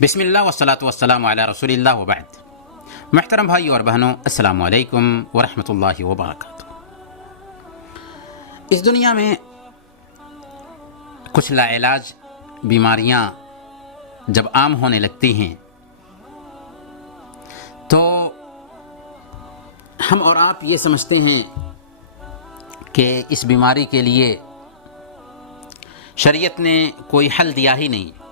بسم اللہ والصلاۃ والسلام علی رسول اللہ وبعد۔ محترم بھائی اور بہنوں، السلام علیکم ورحمۃ اللہ وبرکاتہ۔ اس دنیا میں کچھ لاعلاج بیماریاں جب عام ہونے لگتی ہیں تو ہم اور آپ یہ سمجھتے ہیں کہ اس بیماری کے لیے شریعت نے کوئی حل دیا ہی نہیں۔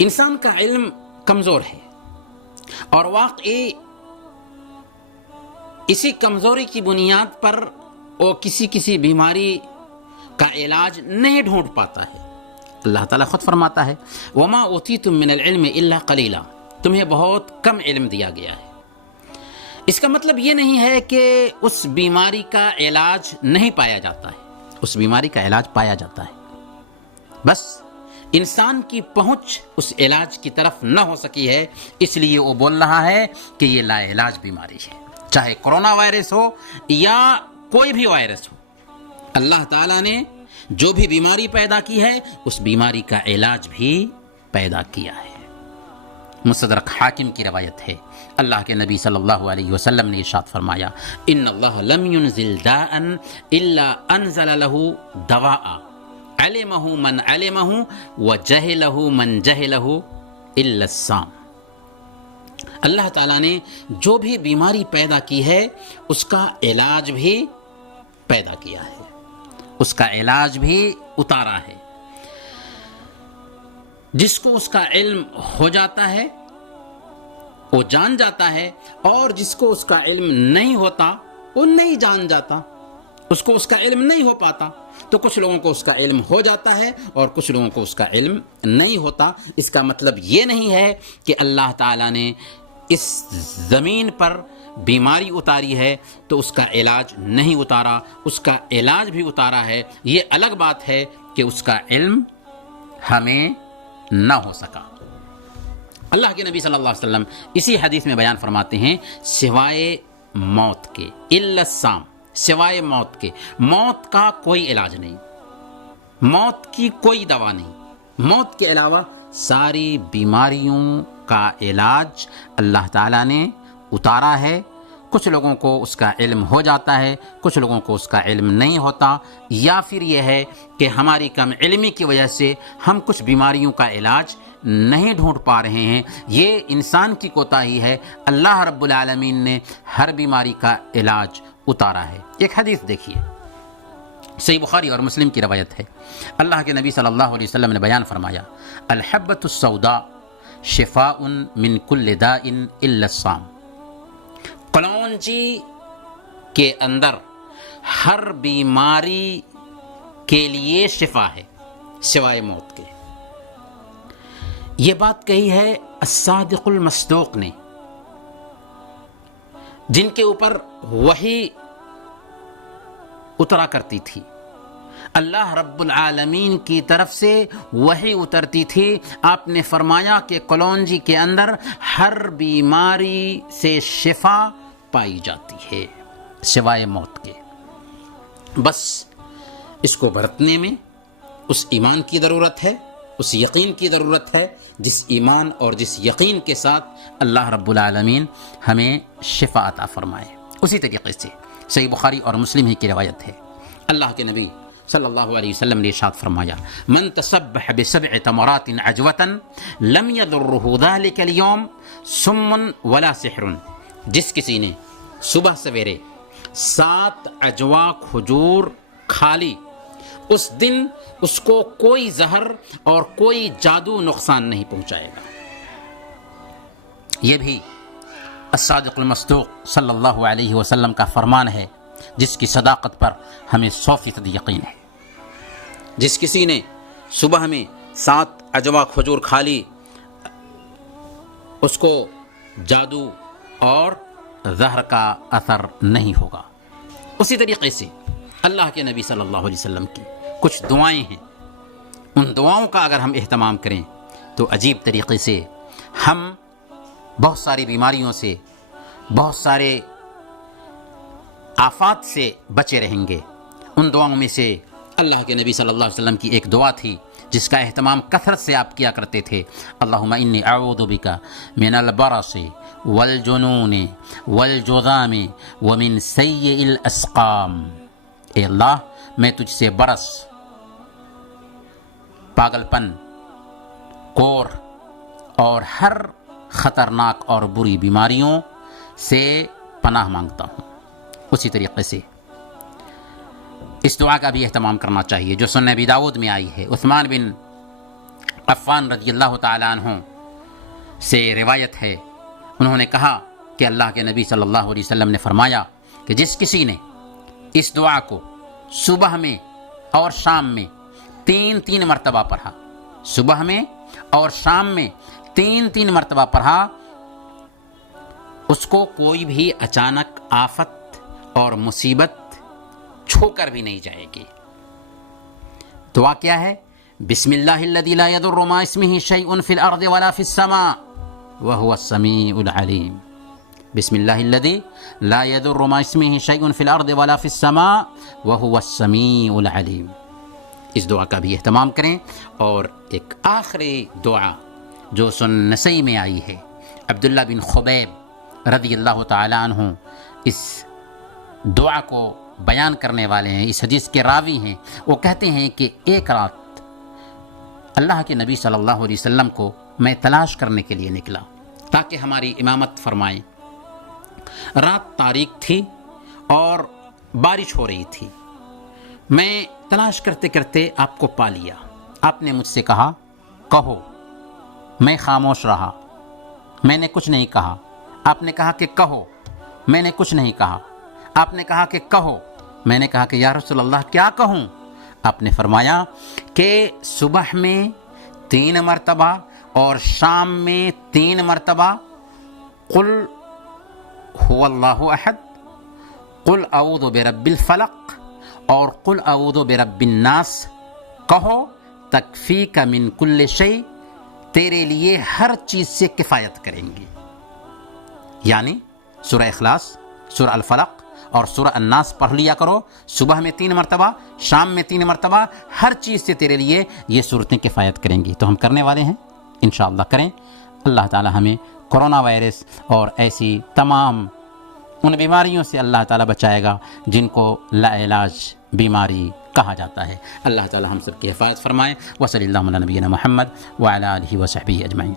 انسان کا علم کمزور ہے اور واقعی اسی کمزوری کی بنیاد پر وہ کسی بیماری کا علاج نہیں ڈھونڈ پاتا ہے۔ اللہ تعالیٰ خود فرماتا ہے وَمَا أُوتِيتُم مِّنَ الْعِلْمِ إِلَّا قَلِيلًا، تمہیں بہت کم علم دیا گیا ہے۔ اس کا مطلب یہ نہیں ہے کہ اس بیماری کا علاج نہیں پایا جاتا ہے، اس بیماری کا علاج پایا جاتا ہے، بس انسان کی پہنچ اس علاج کی طرف نہ ہو سکی ہے، اس لیے وہ بول رہا ہے کہ یہ لا علاج بیماری ہے۔ چاہے کرونا وائرس ہو یا کوئی بھی وائرس ہو، اللہ تعالیٰ نے جو بھی بیماری پیدا کی ہے اس بیماری کا علاج بھی پیدا کیا ہے۔ مستدرک حاکم کی روایت ہے، اللہ کے نبی صلی اللہ علیہ وسلم نے ارشاد فرمایا ان اللہ لم ينزل داء الا انزل له دواء علمه من علمه وجهله من جهله الا السام۔ اللہ تعالیٰ نے جو بھی بیماری پیدا کی ہے اس کا علاج بھی پیدا کیا ہے، اس کا علاج بھی اتارا ہے۔ جس کو اس کا علم ہو جاتا ہے وہ جان جاتا ہے، اور جس کو اس کا علم نہیں ہوتا وہ نہیں جان جاتا، اس کو اس کا علم نہیں ہو پاتا۔ تو کچھ لوگوں کو اس کا علم ہو جاتا ہے اور کچھ لوگوں کو اس کا علم نہیں ہوتا۔ اس کا مطلب یہ نہیں ہے کہ اللہ تعالیٰ نے اس زمین پر بیماری اتاری ہے تو اس کا علاج نہیں اتارا، اس کا علاج بھی اتارا ہے۔ یہ الگ بات ہے کہ اس کا علم ہمیں نہ ہو سکا۔ اللہ کے نبی صلی اللہ علیہ وسلم اسی حدیث میں بیان فرماتے ہیں سوائے موت کے، الا السام، سوائے موت کے، موت کا کوئی علاج نہیں، موت کی کوئی دوا نہیں، موت کے علاوہ ساری بیماریوں کا علاج اللہ تعالیٰ نے اتارا ہے۔ کچھ لوگوں کو اس کا علم ہو جاتا ہے، کچھ لوگوں کو اس کا علم نہیں ہوتا، یا پھر یہ ہے کہ ہماری کم علمی کی وجہ سے ہم کچھ بیماریوں کا علاج نہیں ڈھونڈ پا رہے ہیں۔ یہ انسان کی کوتاہی ہے، اللہ رب العالمین نے ہر بیماری کا علاج اتارا ہے۔ ایک حدیث دیکھیے، صحیح بخاری اور مسلم کی روایت ہے، اللہ کے نبی صلی اللہ علیہ وسلم نے بیان فرمایا الحبۃ السوداء شفاء من کل داء الا السام۔ کلونجی کے اندر ہر بیماری کے لیے شفا ہے سوائے موت کے۔ یہ بات کہی ہے الصادق المصدوق نے، جن کے اوپر وحی اترا کرتی تھی، اللہ رب العالمین کی طرف سے وحی اترتی تھی۔ آپ نے فرمایا کہ کلونجی کے اندر ہر بیماری سے شفا پائی جاتی ہے سوائے موت کے۔ بس اس کو برتنے میں اس ایمان کی ضرورت ہے، اس یقین کی ضرورت ہے جس ایمان اور جس یقین کے ساتھ اللہ رب العالمین ہمیں شفا عطا فرمائے۔ اسی طریقے سے صحیح بخاری اور مسلم ہی کی روایت ہے، اللہ کے نبی صلی اللہ علیہ وسلم نے ارشاد فرمایا من تسبح بسبع تمرات عجوة لم يضره ذلك اليوم سم ولا سحر۔ جس کسی نے صبح سویرے 7 عجوا کھجور کھا لی، اس دن اس کو کوئی زہر اور کوئی جادو نقصان نہیں پہنچائے گا۔ یہ بھی الصادق المصدوق صلی اللہ علیہ وسلم کا فرمان ہے، جس کی صداقت پر ہمیں 100% یقین ہے۔ جس کسی نے صبح میں 7 عجوا کھجور کھا لی، اس کو جادو اور زہر کا اثر نہیں ہوگا۔ اسی طریقے سے اللہ کے نبی صلی اللہ علیہ وسلم کی کچھ دعائیں ہیں، ان دعاؤں کا اگر ہم اہتمام کریں تو عجیب طریقے سے ہم بہت ساری بیماریوں سے، بہت سارے آفات سے بچے رہیں گے۔ ان دعاؤں میں سے اللہ کے نبی صلی اللہ علیہ وسلم کی ایک دعا تھی جس کا اہتمام کثرت سے آپ کیا کرتے تھے، اللہم انی اعوذ بک من البرص والجنون والجذام ومن سیء الاسقام، اے اللہ میں تجھ سے برس، پاگل پن، کور اور ہر خطرناک اور بری بیماریوں سے پناہ مانگتا ہوں۔ اسی طریقے سے اس دعا کا بھی اہتمام کرنا چاہیے جو سنن ابی داؤد میں آئی ہے۔ عثمان بن عفان رضی اللہ تعالیٰ عنہ سے روایت ہے، انہوں نے کہا کہ اللہ کے نبی صلی اللہ علیہ وسلم نے فرمایا کہ جس کسی نے اس دعا کو صبح میں اور شام میں 3 مرتبہ پڑھا، صبح میں اور شام میں 3 مرتبہ پڑھا، اس کو کوئی بھی اچانک آفت اور مصیبت چھو کر بھی نہیں جائے گی۔ دعا کیا ہے؟ بسم اللہ الذی لا یضر مع اسمہ شیء فی الارض ولا فی السماء وهو السمیع العلیم، بسم اللہ الذی لا یضر مع اسمہ شیء فی الارض ولا فی السماء وهو السمیع العلیم۔ اس دعا کا بھی اہتمام کریں۔ اور ایک آخری دعا جو سنن نسائی میں آئی ہے، عبداللہ بن خبیب رضی اللہ تعالیٰ عنہ اس دعا کو بیان کرنے والے ہیں، اس حدیث کے راوی ہیں۔ وہ کہتے ہیں کہ ایک رات اللہ کے نبی صلی اللہ علیہ وسلم کو میں تلاش کرنے کے لیے نکلا تاکہ ہماری امامت فرمائیں۔ رات تاریک تھی اور بارش ہو رہی تھی، میں تلاش کرتے کرتے آپ کو پا لیا۔ آپ نے مجھ سے کہا کہو، میں خاموش رہا، میں نے کچھ نہیں کہا۔ آپ نے کہا کہ کہو، میں نے کچھ نہیں کہا۔ آپ نے کہا کہ کہو، میں نے کہا کہ یا رسول اللہ کیا کہوں؟ آپ نے فرمایا کہ صبح میں 3 مرتبہ اور شام میں 3 مرتبہ قل هو اللہ احد، قل اعوذ برب الفلق اور قل اعوذ برب الناس کہو، تکفیک من کل شیء، تیرے لیے ہر چیز سے کفایت کریں گی۔ یعنی سورہ اخلاص، سورہ الفلق اور سورہ الناس پڑھ لیا کرو، صبح میں 3 مرتبہ، شام میں 3 مرتبہ، ہر چیز سے تیرے لیے یہ صورتیں کفایت کریں گی۔ تو ہم کرنے والے ہیں، انشاءاللہ کریں۔ اللہ تعالی ہمیں کرونا وائرس اور ایسی تمام ان بیماریوں سے اللہ تعالی بچائے گا جن کو لا علاج بیماری کہا جاتا ہے۔ اللہ تعالی ہم سب کی حفاظت فرمائے۔ وصلی اللہ علی نبینا محمد وعلی آلہ وصحبہ اجمعین۔